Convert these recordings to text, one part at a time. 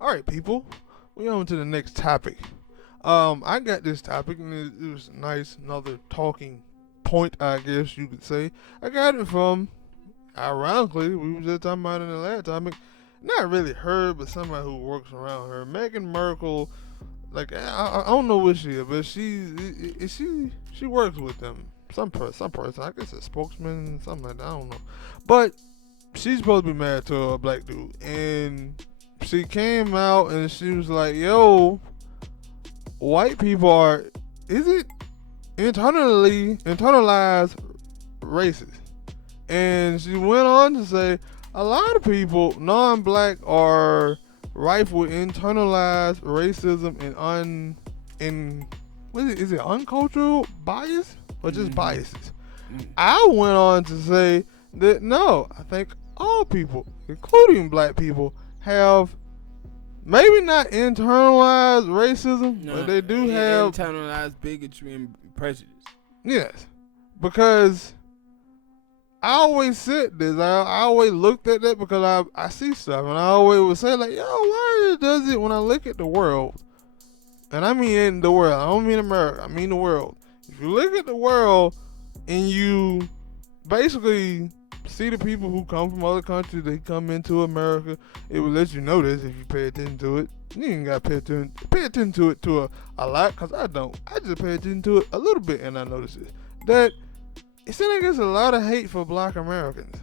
All right, people. We on to the next topic. I got this topic, and it was nice. Another talking point, I guess you could say. I got it from, ironically, we were just talking about in the last topic. Not really her, but somebody who works around her. Meghan Markle. Like I don't know what she is, but she works with them. Some person. I guess a spokesman, something like that. I don't know. But she's supposed to be married to a black dude, and she came out and she was like, "Yo, white people are, is it internalized racist?" And she went on to say, a lot of people, non-black, are rife with internalized racism and what is it uncultural bias or just biases? I went on to say that no, I think all people, including black people, have maybe not internalized racism, but they do have internalized bigotry and prejudice. Yes, because I always said this. I always looked at that because I see stuff, and I always would say like, yo, why does it when I look at the world, and I mean in the world, I don't mean America, I mean the world. If you look at the world and you basically see the people who come from other countries, they come into America, it will let you know this if you pay attention to it. You ain't got to pay attention to it to a lot, because I don't. I just pay attention to it a little bit, and I notice it. That it seems like there's a lot of hate for black Americans.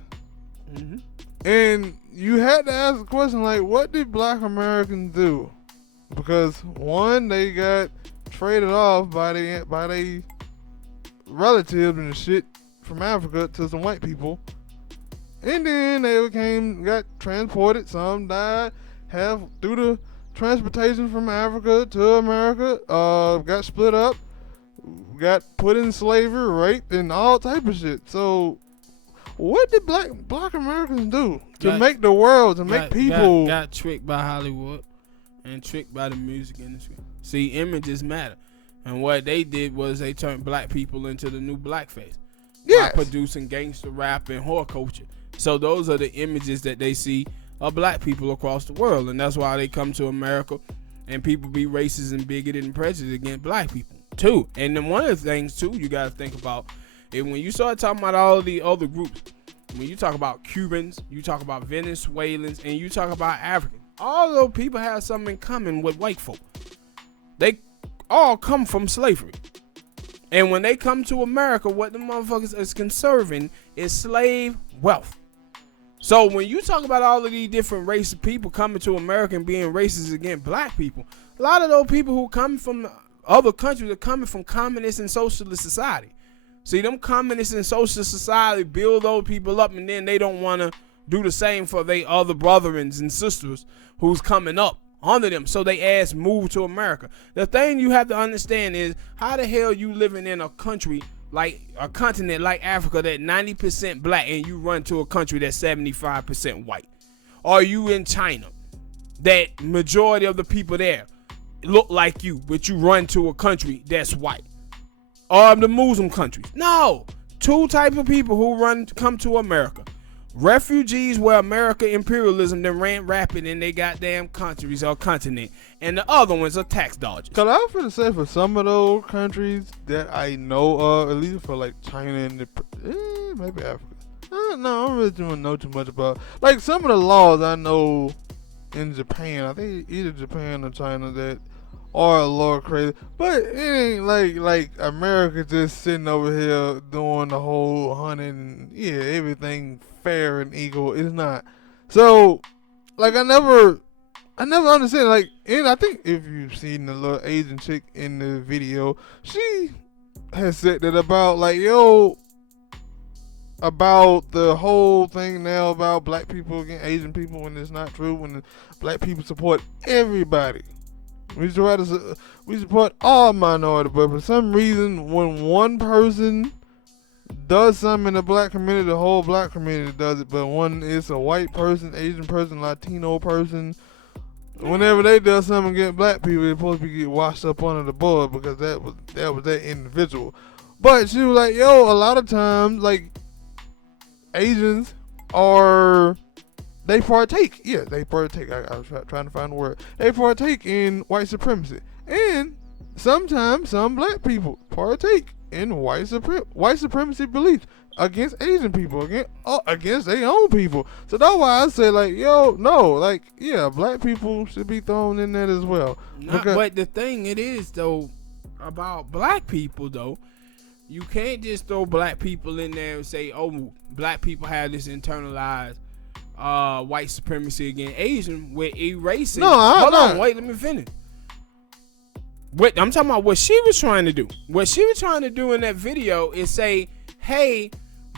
Mm-hmm. And you had to ask the question, like, what did black Americans do? Because, one, they got traded off by they relatives and shit from Africa to some white people. And then they got transported, some died, half through the transportation from Africa to America, got split up, got put in slavery, raped, and all type of shit. So, what did black Americans do to make the world, to make people... Got tricked by Hollywood and tricked by the music industry. See, images matter. And what they did was they turned black people into the new blackface. Yes. By producing gangster rap and horror culture. So those are the images that they see of black people across the world. And that's why they come to America and people be racist and bigoted and prejudiced against black people too. And then one of the things too you got to think about is when you start talking about all of the other groups, when you talk about Cubans, you talk about Venezuelans, and you talk about Africans, all those people have something in common with white folk. They all come from slavery. And when they come to America, what the motherfuckers is conserving is slave wealth. So when you talk about all of these different races of people coming to America and being racist against black people, a lot of those people who come from other countries are coming from communist and socialist society. See, them communists and socialist society build those people up, and then they don't want to do the same for their other brothers and sisters who's coming up under them. So they ask move to America. The thing you have to understand is how the hell you living in a country like a continent like Africa that 90% black and you run to a country that's 75% white? Are you in China that majority of the people there look like you, but you run to a country that's white? Or the Muslim countries? No. Two types of people who come to America. Refugees where America imperialism then ran rapid in they goddamn countries or continent. And the other ones are tax dodgers. Cause I was gonna say for some of those countries that I know of, at least for like China and maybe Africa. I don't really don't know too much about. Like some of the laws I know in Japan, I think either Japan or China, that are a little crazy. But it ain't like America just sitting over here doing the whole hunting and everything fair and equal. It's not. So like I never understand. Like, and I think if you've seen the little Asian chick in the video, she has said that about like, about the whole thing now about black people against Asian people, when it's not true, when the black people support everybody. We support all minorities, but for some reason, when one person does something in the black community, the whole black community does it. But when it's a white person, Asian person, Latino person, whenever they do something against black people, they're supposed to get washed up under the board because that was that individual. But she was like, a lot of times, like, Asians are they partake. Yeah, they partake. I was trying to find the word. They partake in white supremacy, and sometimes some black people partake in white supremacy beliefs against Asian people, against their own people. So that's why I say, like, yo, no, like, yeah, black people should be thrown in that as well. But the thing it is though about black people though, you can't just throw black people in there and say, oh, black people have this internalized white supremacy against Asian with erasing. Hold on, wait, let me finish. I'm talking about what she was trying to do. What she was trying to do in that video is say, hey,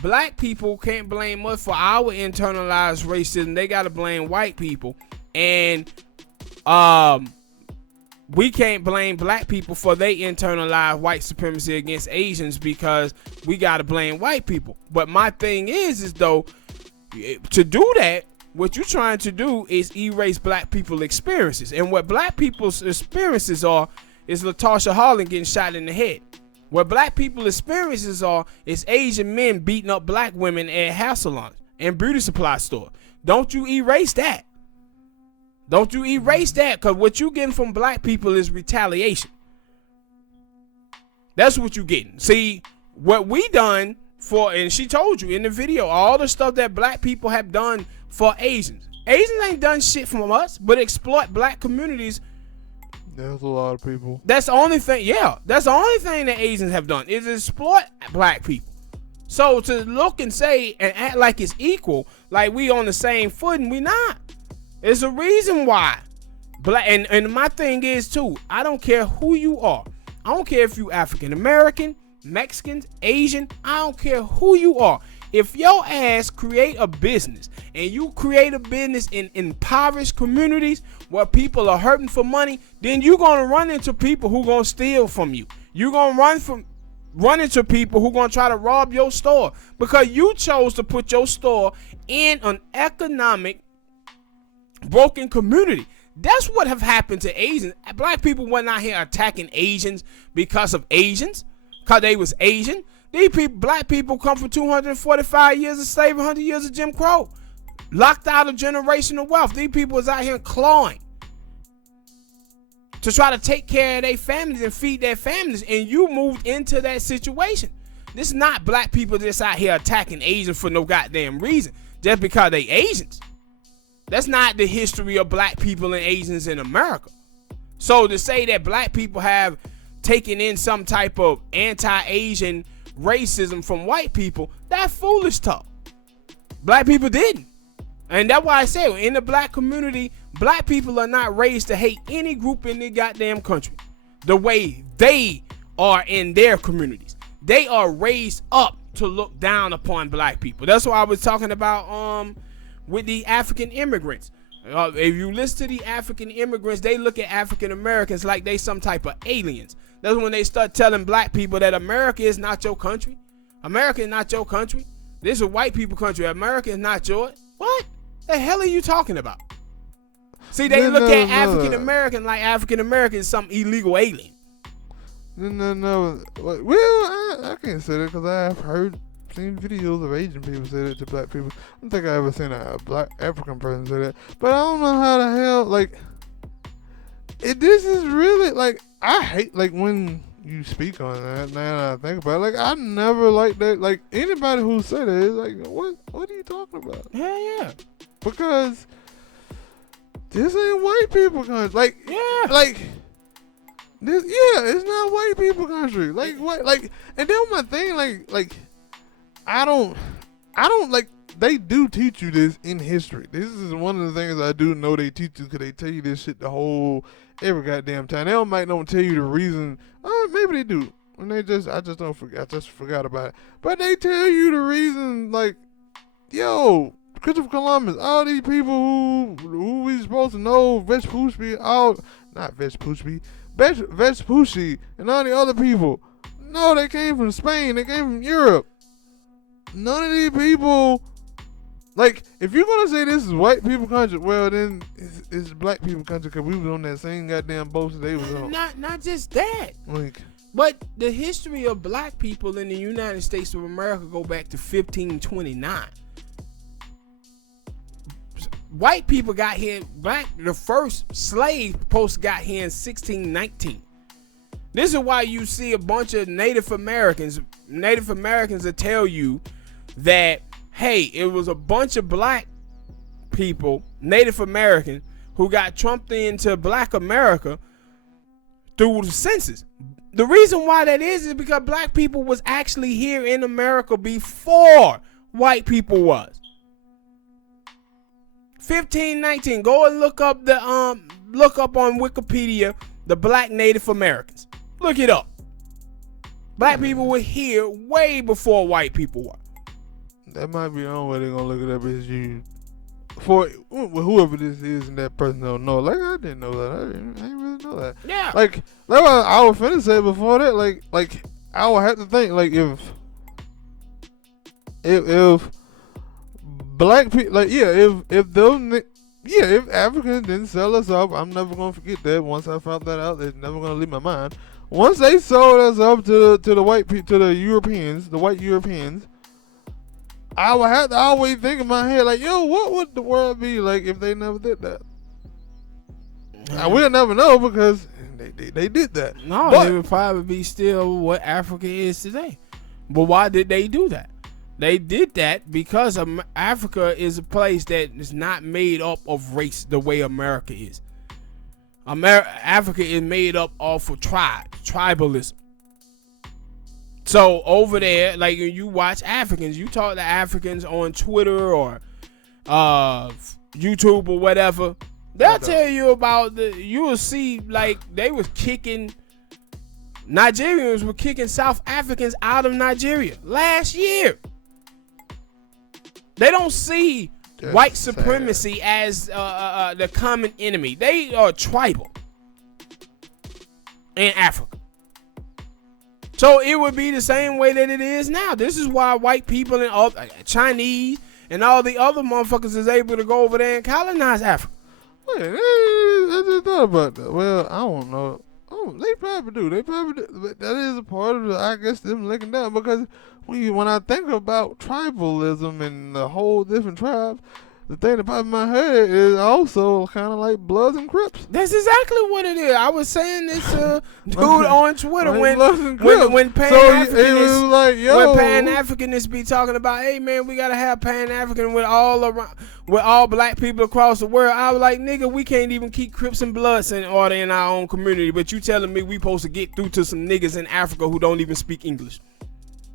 black people can't blame us for our internalized racism. They got to blame white people. And we can't blame black people for their internalized white supremacy against Asians because we got to blame white people. But my thing is though, to do that, what you're trying to do is erase black people's experiences. And what black people's experiences are is Latasha Harlan getting shot in the head. What black people's experiences are is Asian men beating up black women at hair salons and beauty supply stores. Don't you erase that. Don't you erase that, because what you getting from black people is retaliation. That's what you getting. See, what we done for, and she told you in the video, all the stuff that black people have done for Asians. Asians ain't done shit from us, but exploit black communities. There's a lot of people. That's the only thing, that's the only thing that Asians have done is exploit black people. So to look and say and act like it's equal, like we on the same footing, we not. There's a reason why. Black and my thing is too, I don't care who you are. I don't care if you African American, Mexicans, Asian, I don't care who you are. If your ass create a business and you create a business in impoverished communities where people are hurting for money, then you're going to run into people who going to steal from you. You're going to run into people who going to try to rob your store because you chose to put your store in an economic broken community. That's what have happened to Asians. Black people went out here attacking Asians because of Asians, because they was Asian. These people, black people, come from 245 years of slavery, 100 years of Jim Crow, locked out of generational wealth. These people was out here clawing to try to take care of their families and feed their families, and you moved into that situation. This is not black people just out here attacking Asians for no goddamn reason, just because they Asians. That's not the history of black people and Asians in America. So to say that black people have taken in some type of anti-Asian racism from white people, that's foolish talk. Black people didn't. And that's why I say in the black community, black people are not raised to hate any group in the goddamn country the way they are in their communities. They are raised up to look down upon black people. That's why I was talking about with the African immigrants. If you listen to the African immigrants, they look at African Americans like they some type of aliens. That's when they start telling black people that America is not your country. America is not your country. This is a white people country. America is not yours. What the hell are you talking about? See, they look at African American like African American is some illegal alien. No. Well, I can't say that because I've seen videos of Asian people say that to black people. I don't think I ever seen a black African person say that. But I don't know how the hell, like, this is really, like, I hate, like, when you speak on that, now that I think about it. Like, I never liked that. Like, anybody who said it is like, what are you talking about? Yeah. Because this ain't white people country. Like, yeah. Like, this, yeah, it's not white people country. Like, what, like, and then my thing, like, I don't like, they do teach you this in history. This is one of the things I do know they teach you, because they tell you this shit every goddamn time. They might not tell you the reason. Maybe they do. And I just forgot about it. But they tell you the reason, like, yo, Christopher Columbus, all these people who we supposed to know, Vespucci, Vespucci, and all the other people. No, they came from Spain. They came from Europe. None of these people, like, if you're gonna say this is white people country, well then it's black people country, because we was on that same goddamn boat that they was on. Not just that, like, but the history of black people in the United States of America go back to 1529. white people got here. The first slave post got here in 1619. This is why you see a bunch of Native Americans. Native Americans will tell you that, hey, it was a bunch of black people, Native Americans, who got trumped into black America through the census. The reason why that is because black people was actually here in America before white people was. 1519. Go and look up on Wikipedia the black Native Americans. Look it up. Black people were here way before white people were. That might be the only way they're gonna look it up is you for whoever this is and that person don't know. Like I didn't know that. I didn't really know that. Yeah. Like I was finna say before that. Like I would have to think like if black people if Africans didn't sell us up, I'm never gonna forget that. Once I found that out, it's never gonna leave my mind. Once they sold us up to the white people, to the Europeans, the white Europeans, I would have to always think in my head like, yo, what would the world be like if they never did that? I will never know because they did that. No, it would probably be still what Africa is today. But why did they do that? They did that because Africa is a place that is not made up of race the way America is. Africa is made up of tribalism. So over there, like when you watch Africans, you talk to Africans on Twitter or YouTube or whatever, they'll tell you about you will see like they was kicking, Nigerians were kicking South Africans out of Nigeria last year. They don't see white supremacy as the common enemy. They are tribal in Africa. So it would be the same way that it is now. This is why white people and all, Chinese and all the other motherfuckers is able to go over there and colonize Africa. Wait, I just thought about that. Well, I don't know. Oh, they probably do. But that is a part of I guess them looking down because when I think about tribalism and the whole different tribes, the thing that popped in my head is also kind of like Bloods and Crips. That's exactly what it is. I was saying this dude on Twitter like when Pan-Africanists like, when Pan-Africanists be talking about, hey man, we gotta have Pan-African with all black people across the world. I was like, nigga, we can't even keep Crips and Bloods in order in our own community, but you telling me we supposed to get through to some niggas in Africa who don't even speak English.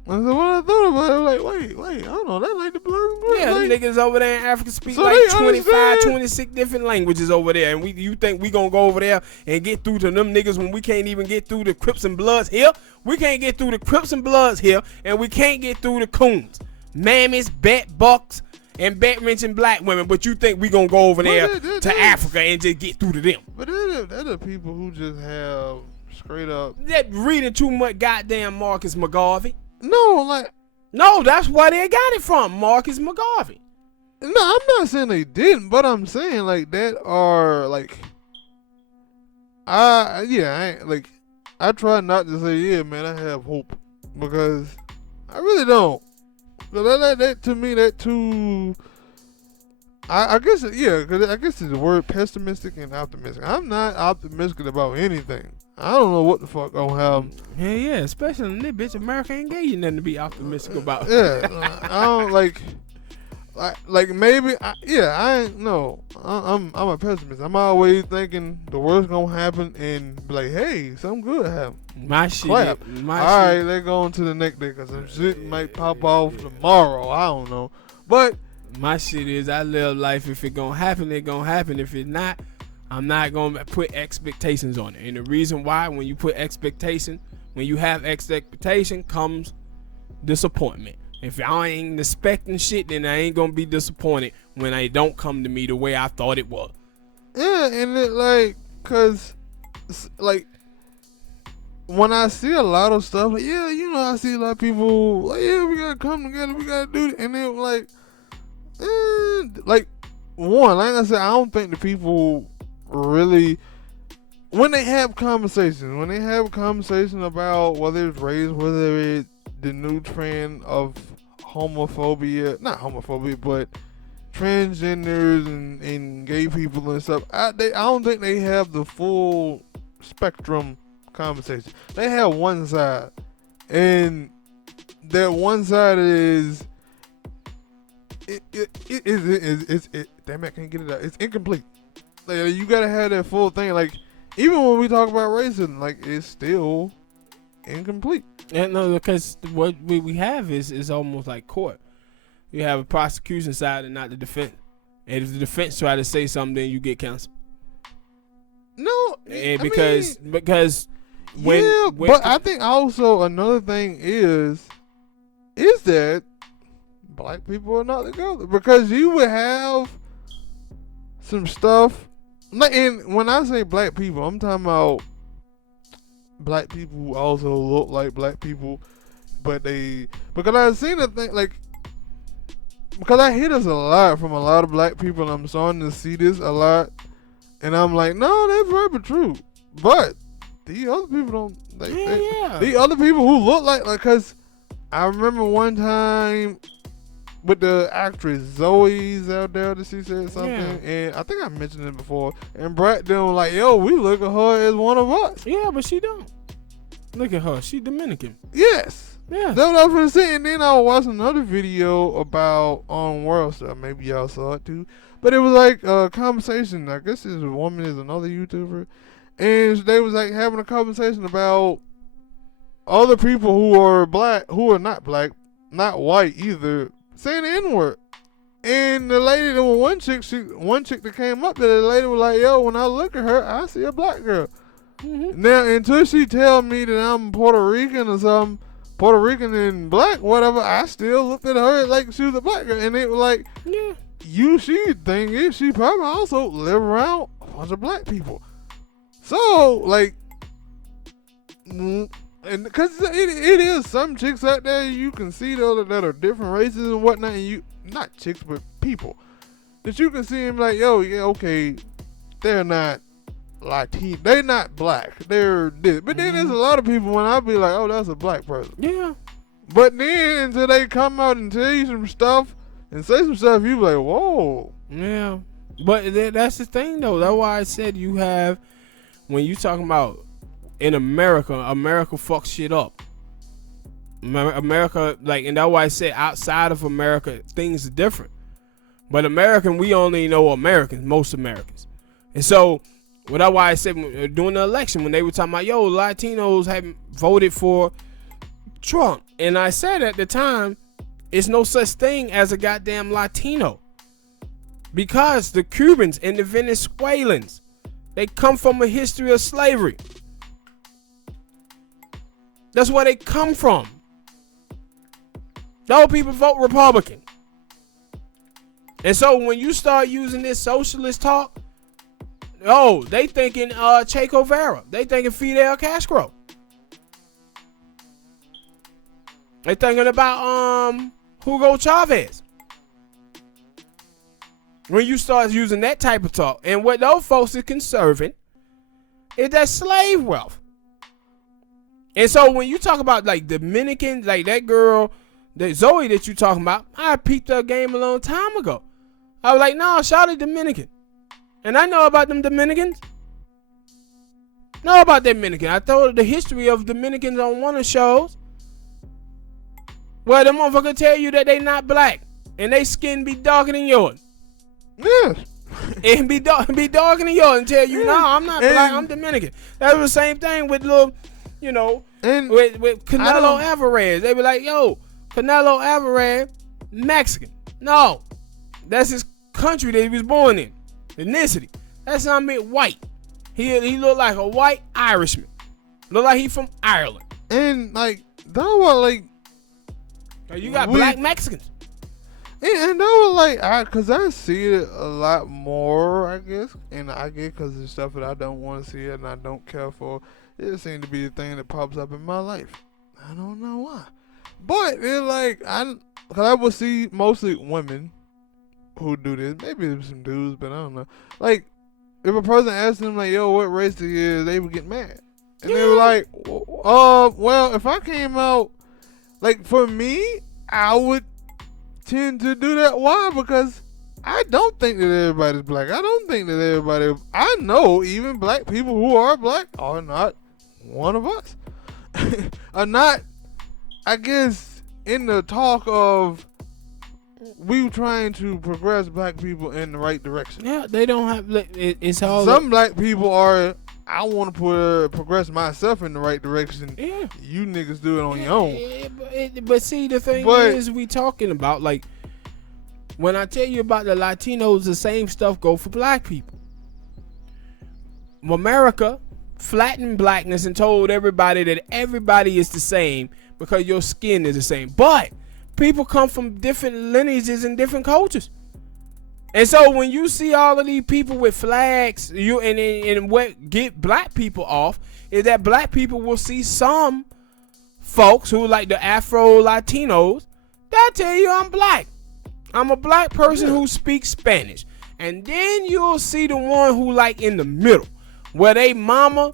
And so when I thought about it, I was like, wait, I don't know, that like the Bloods and Crips. Yeah, like, niggas over there in Africa speak so like they 25, understand. 26 different languages over there. And you think we gonna go over there and get through to them niggas when we can't even get through the Crips and Bloods here? We can't get through the Crips and Bloods here, and we can't get through the coons, mammies, bet bucks, and bet wrenching black women. But you think we gonna go over there to Africa and just get through to them? But they're the people who just have straight up that reading too much goddamn Marcus McGarvey. No, that's where they got it from, Marcus McGarvey. No, I'm not saying they didn't, but I'm saying like that are like, I try not to say, yeah, man, I have hope because I really don't. That to me, that too. I guess because I guess it's the word pessimistic and optimistic. I'm not optimistic about anything. I don't know what the fuck gonna happen. Yeah, especially in this bitch, America ain't gave you nothing to be optimistic about. Yeah, I don't like maybe. I ain't no. I'm a pessimist. I'm always thinking the worst gonna happen and be like, hey, something good happen. My shit. All right, let's go on to the next day because some shit might pop off tomorrow. I don't know, but my shit is I live life. If it gonna happen, it gonna happen. If it not, I'm not gonna put expectations on it. And the reason why, when you put expectation, when you have expectation, comes disappointment. If I ain't expecting shit, then I ain't gonna be disappointed when it don't come to me the way I thought it was. Yeah, and it like, cause like when I see a lot of stuff, like I see a lot of people like, we gotta come together, we gotta do it, and then like I said, I don't think the people really, when they have conversations about whether it's race, whether it's the new trend of not homophobia, but transgenders and gay people and stuff, I don't think they have the full spectrum conversation. They have one side, and that one side is damn it, I can't get it out. It's incomplete. Like, you gotta have that full thing. Like, even when we talk about racism, like, it's still incomplete. And no, because what we have is almost like court. You have a prosecution side and not the defense. And if the defense try to say something, then you get canceled. No, and because when, yeah, when but I think also another thing is that black people are not together, because you would have some stuff. And when I say black people, I'm talking about black people who also look like black people, but because I've seen a thing like. Because I hear this a lot from a lot of black people, and I'm starting to see this a lot, and I'm like, no, that's very true. But these other people don't. The other people who look like, because I remember one time with the actress Zoe's out there that she said something, and I think I mentioned it before, and Brett them like, yo, we look at her as one of us. Yeah, but she don't. Look at her. She Dominican. Yes. Yeah. That's what I was gonna say. And then I was watching another video about world stuff. Maybe y'all saw it too. But it was like a conversation. I guess this woman is another YouTuber, and they was like having a conversation about other people who are black, who are not black, not white either, saying the N-word. And the lady, there was one chick that came up there. The lady was like, "Yo, when I look at her, I see a black girl." Mm-hmm. Now, until she tell me that I'm Puerto Rican or something. Puerto Rican and black, whatever, I still looked at her like she was a black girl. And it was like, yeah, she thing is, she probably also live around a bunch of black people. So, like, and because it is some chicks out there you can see that are different races and whatnot, and you, not chicks, but people, that you can see them like, yo, yeah, okay, they're not Latino, they not black, they're this. But then there's a lot of people when I be like, oh, that's a black person. Yeah. But then until they come out and tell you some stuff and say some stuff, you be like, whoa. Yeah. But that's the thing though. That's why I said you have, when you talking about in America fucks shit up. America, like, and that's why I said outside of America things are different. But American, we only know Americans, most Americans. And so well, that's why I said during the election when they were talking about, yo, Latinos haven't voted for Trump. And I said at the time, it's no such thing as a goddamn Latino. Because the Cubans and the Venezuelans, they come from a history of slavery. That's where they come from. Those people vote Republican. And so when you start using this socialist talk, oh, they thinking Che Guevara. They thinking Fidel Castro. They thinking about Hugo Chavez. When you start using that type of talk, and what those folks are conserving is that slave wealth. And so when you talk about like Dominicans, like that girl, that Zoe that you talking about, I peeped her game a long time ago. I was like, no, shout out Dominican. And I know about them Dominicans. Know about Dominican. I told her the history of Dominicans on one of the shows. Well, the motherfucker tell you that they not black. And they skin be darker than yours. Yes. And be darker than yours and tell you, no, I'm not black, I'm Dominican. That was the same thing with little, you know, with Canelo Alvarez. They be like, yo, Canelo Alvarez, Mexican. No. That's his country that he was born in. Ethnicity. That's not mean white. He look like a white Irishman. Look like he from Ireland. And like that was like you got black Mexicans. And that was like cause I see it a lot more, I guess, and I get because it's stuff that I don't want to see and I don't care for. It just seems to be the thing that pops up in my life. I don't know why, but it's like cause I will see mostly women who do this. Maybe there's some dudes, but I don't know. Like, if a person asked them, like, yo, what race he is, they would get mad. And they were like, well, if I came out, like, for me, I would tend to do that. Why? Because I don't think that everybody's black. I don't think that everybody. I know even black people who are black are not one of us. Are not, I guess, in the talk of we trying to progress black people in the right direction. Yeah, they don't have. It's all. Some black people are. I want to progress myself in the right direction. Yeah. You niggas do it on your own. But see, the thing is, we talking about like when I tell you about the Latinos, the same stuff go for black people. America flattened blackness and told everybody that everybody is the same because your skin is the same. But people come from different lineages and different cultures. And so when you see all of these people with flags, and what get black people off is that black people will see some folks who like the Afro Latinos, they'll tell you I'm black. I'm a black person who speaks Spanish. And then you'll see the one who like in the middle, where they mama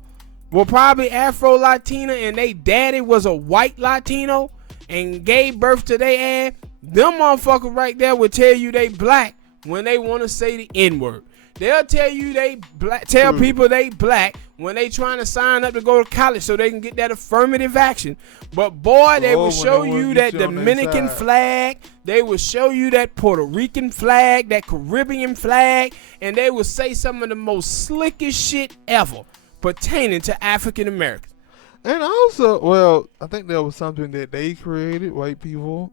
were probably Afro Latina and they daddy was a white Latino and gave birth to their ass. Them motherfuckers right there will tell you they black when they want to say the N-word. They'll tell you they black, tell people they black when they trying to sign up to go to college so they can get that affirmative action. But boy, they will show you that Dominican flag. They will show you that Puerto Rican flag, that Caribbean flag, and they will say some of the most slickest shit ever pertaining to African Americans. And also, well, I think that was something that they created, white people,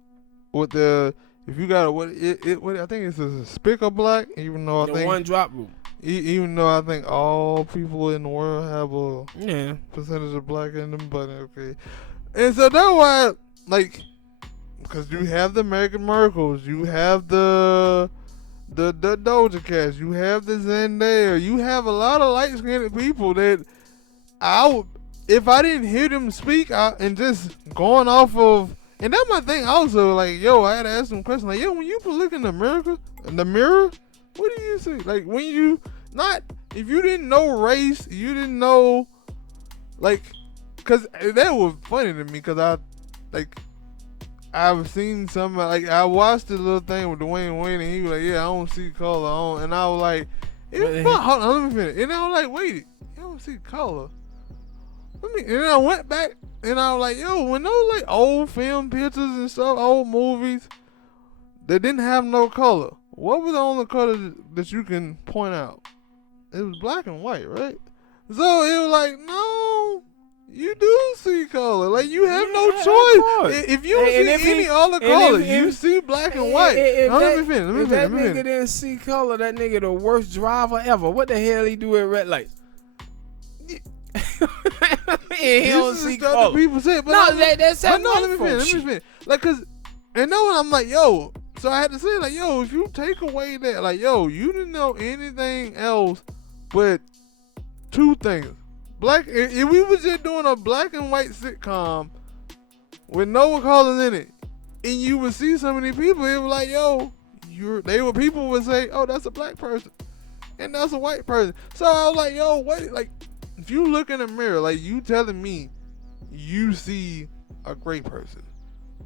with the. If you got what I think it's a spicker black, even though I think one drop rule. Even though I think all people in the world have a percentage of black in them, but okay. And so that's why, like, because you have the American Miracles, you have the Doja Cats, you have the Zendaya, you have a lot of light skinned people that if I didn't hear them speak and just going off of. And that's my thing also, like, yo, I had to ask them questions, like, yo, when you look in the mirror, what do you see? Like, when you, if you didn't know race, you didn't know, like, because that was funny to me, because I've seen some, like, I watched the little thing with Dwayne Wayne, and he was like, yeah, I don't see color, and I was like, hold on, let me finish, and I was like, wait, you don't see color? And then I went back and I was like, yo, when those like old film pictures and stuff, old movies that didn't have no color, what was the only color that you can point out? It was black and white, right? So it was like, no, you do see color. Like, you have no choice. If you see any other color, you see black and white. Let me finish. If that nigga didn't see color, that nigga the worst driver ever. What the hell he do at red lights? He don't see color. People say, but no, that's how. No, let me finish. Like, cause, and then when I'm like, yo, so I had to say, like, yo, if you take away that, like, yo, you didn't know anything else but two things. If we was just doing a black and white sitcom with no colors in it, and you would see so many people, it was like, yo, people would say, oh, that's a black person, and that's a white person. So I was like, yo, wait, like, if you look in the mirror, like, you telling me you see a gray person,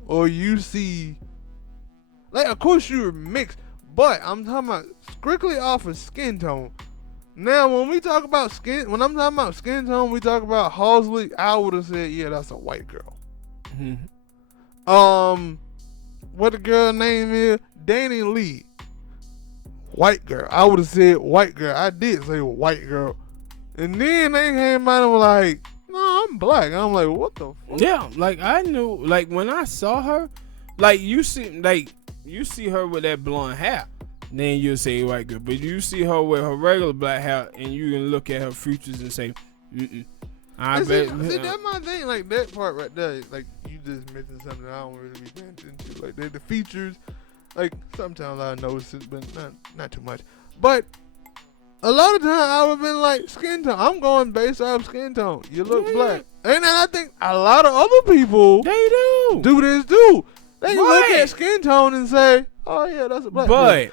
or you see, like, of course you're mixed, but I'm talking about strictly off of skin tone. Now, when I'm talking about skin tone, we talk about Halsey, I would have said, yeah, that's a white girl. Mm-hmm. What the girl name is? Danny Lee. White girl. I would have said white girl. I did say white girl. And then they came out and were like, no, I'm black. I'm like, what the fuck? Yeah, like, I knew, like, when I saw her, like, you see her with that blonde hair, then you'll say white girl. But you see her with her regular black hair, and you can look at her features and say, I bet. See, that's my thing. Like, that part right there, like, you just mentioned something I don't really be paying attention to. Like, the features, like, sometimes I notice it, but not too much. But a lot of times I would have been like, skin tone. I'm going based off skin tone. You look black. And then I think a lot of other people do this too. They look at skin tone and say, oh yeah, that's a black person.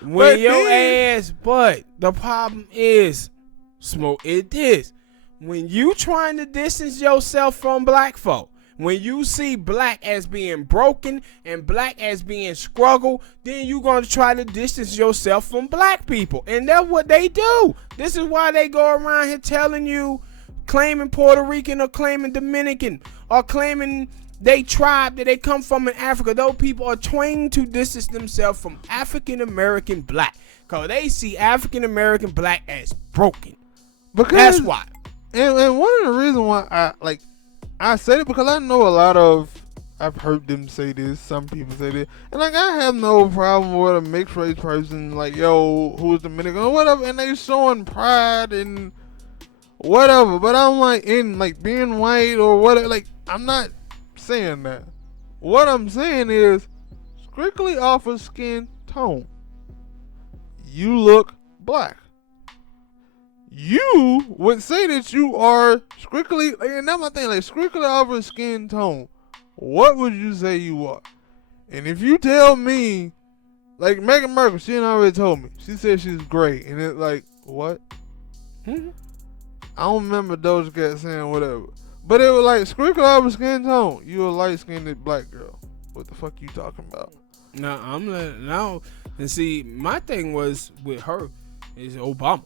But the problem is, Smoke, it is when you trying to distance yourself from black folk, When you see black as being broken and black as being struggle, then you're going to try to distance yourself from black people. And that's what they do. This is why they go around here telling you, claiming Puerto Rican or claiming Dominican or claiming they tribe that they come from in Africa. Those people are trained to distance themselves from African American black because they see African American black as broken. Because that's why. And one of the reasons why I said it, because I know I've heard them say this, some people say this, and like I have no problem with a mixed race person, like, yo, who's Dominican or whatever, and they showing pride and whatever, but I'm like, in like being white or whatever, like, I'm not saying that. What I'm saying is, strictly off of skin tone, you look black. You would say that you are strictly, and that's my thing, like strictly off of skin tone. What would you say you are? And if you tell me, like Meghan Markle, she already told me. She said she's gray, and it's like, what? I don't remember Doja Cat saying whatever, but it was like strictly off of skin tone. You a light skinned black girl. What the fuck you talking about? No, and see, my thing was with her is Obama.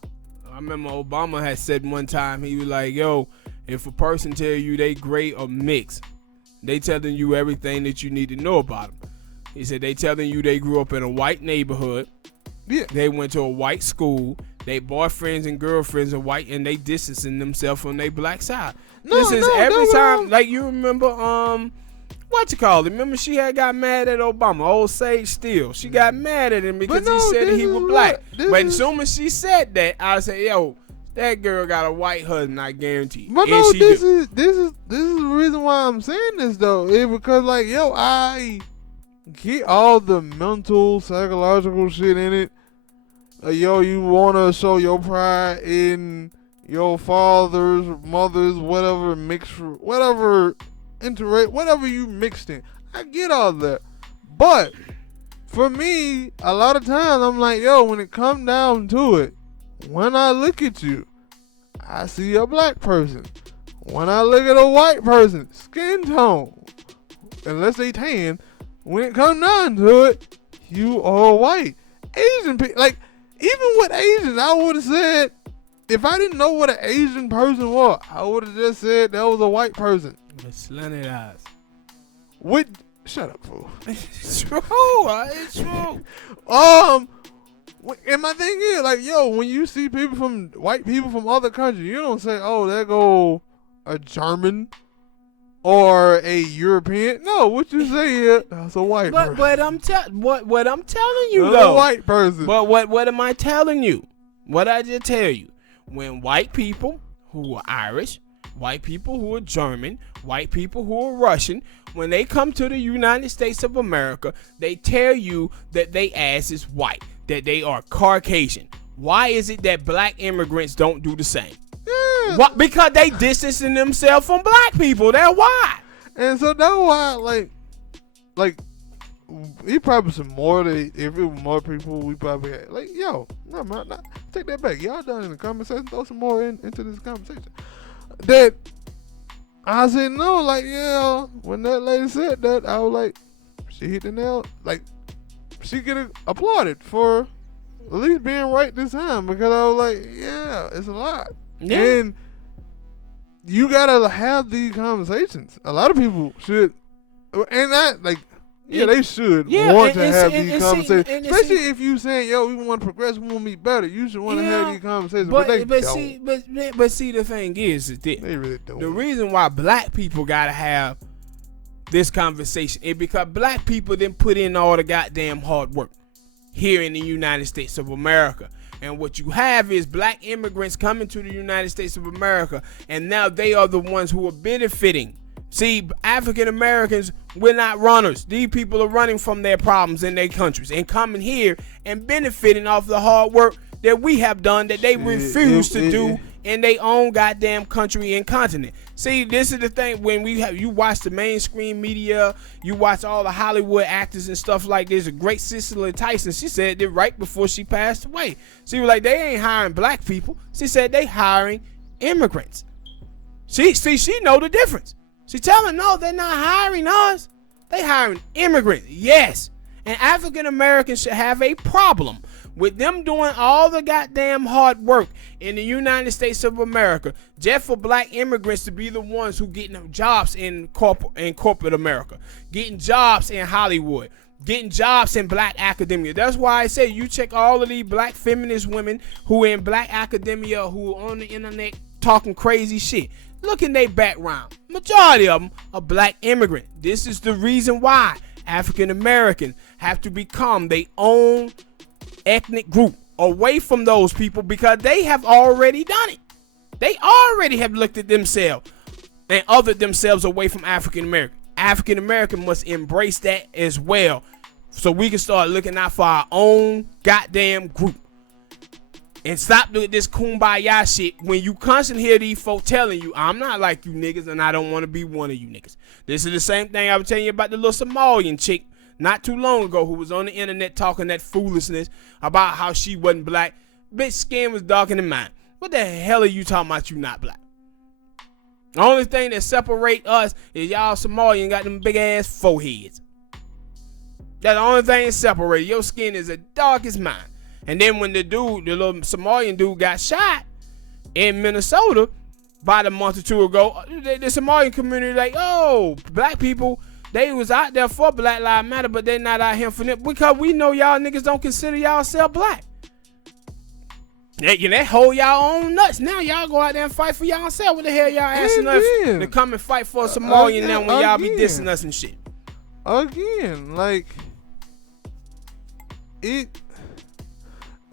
I remember Obama had said one time, he was like, yo, if a person tell you they gray or mixed, they telling you everything that you need to know about them. He said they telling you they grew up in a white neighborhood. Yeah. They went to a white school. They boyfriends and girlfriends are white, and they distancing themselves from their black side. Every time, like you remember, what you call it? Remember she had got mad at Obama, old Sage Steele. She got mad at him because he said that he was black. But as soon as she said that, I said, yo, that girl got a white husband, I guarantee. But no, this is the reason why I'm saying this though. It's because like, yo, I get all the mental, psychological shit in it. Yo, you wanna show your pride in your fathers, mothers, whatever whatever you mixed in. I get all that. But for me, a lot of times I'm like, yo, when it comes down to it, when I look at you, I see a black person. When I look at a white person, skin tone, unless they tan, when it comes down to it, you are white. Asian people, like, even with Asians, I would have said, if I didn't know what an Asian person was, I would have just said that was a white person. With slanted eyes. Shut up, fool. It's true. It's true. And my thing is, like, yo, when you see white people from other countries, you don't say, oh, there go a German or a European. No, what you say is, that's a white person. But I'm what I'm telling you that's though. A white person. But what am I telling you? What I just tell you? When white people who are Irish, white people who are German, white people who are Russian, when they come to the United States of America, they tell you that they ass is white, that they are Caucasian. Why is it that black immigrants don't do the same? Yeah. Why? Because they distancing themselves from black people. That's why. And so that's why, like, he probably some more. If it was more people, we probably had, like, yo, no, man, take that back. Y'all done in the conversation. Throw some more into this conversation. That I said no, like, yeah. When that lady said that, I was like, she hit the nail. Like, she get applauded for at least being right this time, because I was like, yeah, it's a lot. Yeah. And you gotta have these conversations. A lot of people should, and that, like, yeah, they should want to have these conversations. Especially if you saying, yo, we want to progress, we want to be better. You should want to have these conversations. But they don't. But see, the thing is that they really don't. The reason why black people gotta have this conversation is because black people didn't put in all the goddamn hard work here in the United States of America. And what you have is black immigrants coming to the United States of America, and now they are the ones who are benefiting. See, African Americans, we're not runners. These people are running from their problems in their countries and coming here and benefiting off the hard work that we have done that they refuse to do in their own goddamn country and continent. See, this is the thing, when you watch the mainstream media, you watch all the Hollywood actors and stuff like this. A great Cicely Tyson, she said that right before she passed away. She was like, they ain't hiring black people. She said they hiring immigrants. She know the difference. She tell me, no, they're not hiring us. They hiring immigrants. Yes. And African Americans should have a problem with them doing all the goddamn hard work in the United States of America just for black immigrants to be the ones who getting jobs in corporate America, getting jobs in Hollywood, getting jobs in black academia. That's why I say you check all of these black feminist women who in black academia, who on the internet talking crazy shit. Look in their background. Majority of them are black immigrant. This is the reason why African Americans have to become their own ethnic group away from those people, because they have already done it. They already have looked at themselves and othered themselves away from African American. African American must embrace that as well, so we can start looking out for our own goddamn group. And stop doing this kumbaya shit when you constantly hear these folk telling you, I'm not like you niggas and I don't want to be one of you niggas. This is the same thing I was telling you about the little Somalian chick not too long ago who was on the internet talking that foolishness about how she wasn't black. Bitch skin was darker than mine. What the hell are you talking about you not black? The only thing that separate us is y'all Somalian got them big ass foreheads. That's the only thing that separate. Your skin is as dark as mine. And then when the little Somalian dude got shot in Minnesota about a month or two ago, the Somalian community like, oh, black people, they was out there for Black Lives Matter, but they not out here for them because we know y'all niggas don't consider y'all self black. That hold y'all own nuts. Now y'all go out there and fight for y'all self. What the hell y'all asking us to come and fight for a Somalian now when y'all be dissing us and shit? Again, like, it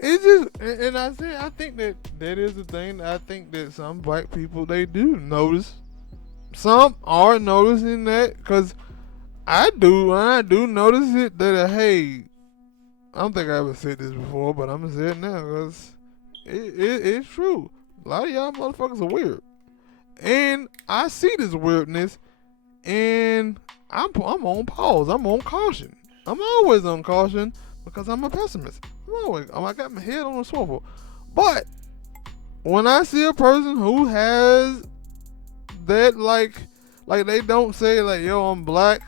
just, and I think that is the thing. I think that some black people, they do notice. Some are noticing that, because I do notice it, that, hey, I don't think I ever said this before, but I'm going to say it now, because it's true. A lot of y'all motherfuckers are weird. And I see this weirdness, and I'm on pause. I'm on caution. I'm always on caution because I'm a pessimist. I got my head on a swivel. But when I see a person who has that, like they don't say, like, yo, I'm black.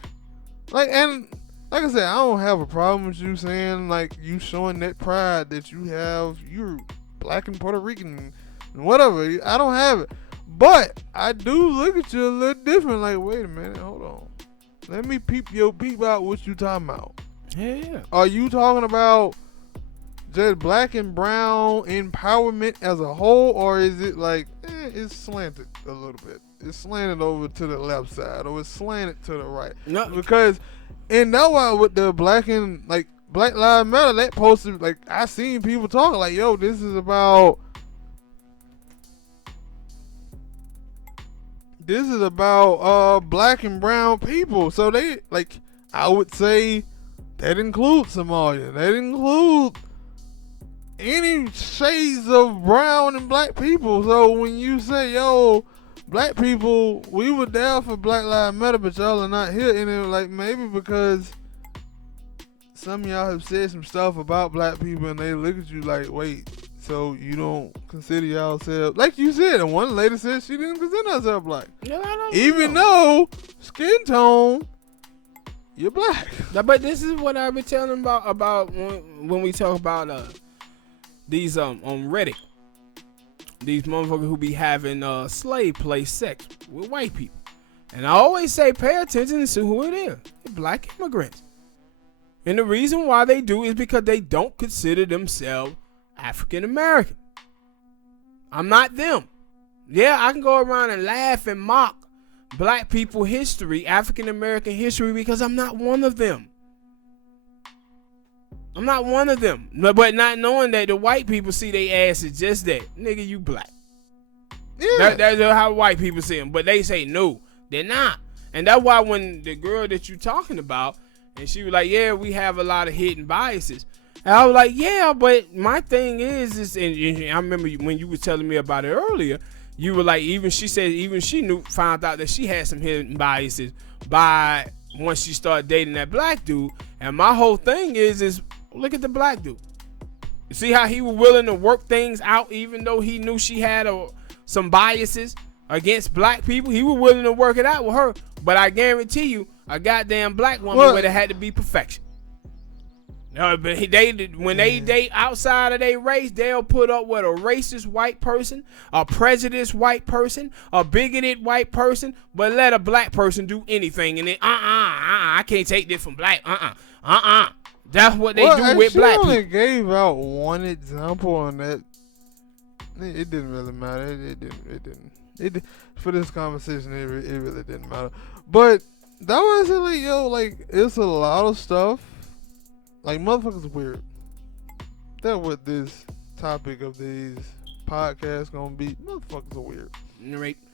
And like I said, I don't have a problem with you saying, like, you showing that pride that you're black and Puerto Rican and whatever. I don't have it. But I do look at you a little different. Like, wait a minute, hold on. Let me peep out what you talking about. Yeah. Are you talking about just black and brown empowerment as a whole, or is it like it's slanted a little bit? It's slanted over to the left side, or it's slanted to the right? No. Because and that's why with the Black Lives Matter, that posted, like, I seen people talking like, yo, this is about black and brown people. So they, like, I would say that includes Somalia. That includes any shades of brown and black people. So when you say, yo, black people, we were there for Black Lives Matter, but y'all are not here, and it, like, maybe because some of y'all have said some stuff about black people, and they look at you like, wait, so you don't consider yourself, like you said, and one lady said she didn't consider herself black. Even though skin tone, you're black. But this is what I've been telling about when we talk about these on Reddit. These motherfuckers who be having slave play sex with white people. And I always say pay attention to who it is. They're black immigrants. And the reason why they do is because they don't consider themselves African American. I'm not them. Yeah, I can go around and laugh and mock black people history, African American history, because I'm not one of them. I'm not one of them. But not knowing that the white people see their ass as just that. Nigga, you black. Yeah. That's how white people see them. But they say no, they're not. And that's why when the girl that you talking about, and she was like, yeah, we have a lot of hidden biases. And I was like, yeah, but my thing is and I remember when you were telling me about it earlier, you were like, even she found out that she had some hidden biases by once she started dating that black dude. And my whole thing is look at the black dude. You see how he was willing to work things out even though he knew she had some biases? against black people, he was willing to work it out with her. But I guarantee you, a goddamn black woman would have had to be perfection. No, but when they date outside of their race, they'll put up with a racist white person, a prejudiced white person, a bigoted white person, but let a black person do anything, and then I can't take this from black. That's what they do with black people. She only gave out one example on that. It didn't really matter. It didn't. For this conversation, it really didn't matter. But that was like it's a lot of stuff. Like, motherfuckers weird. That's what this topic of these podcasts gonna be. Motherfuckers are weird. Right.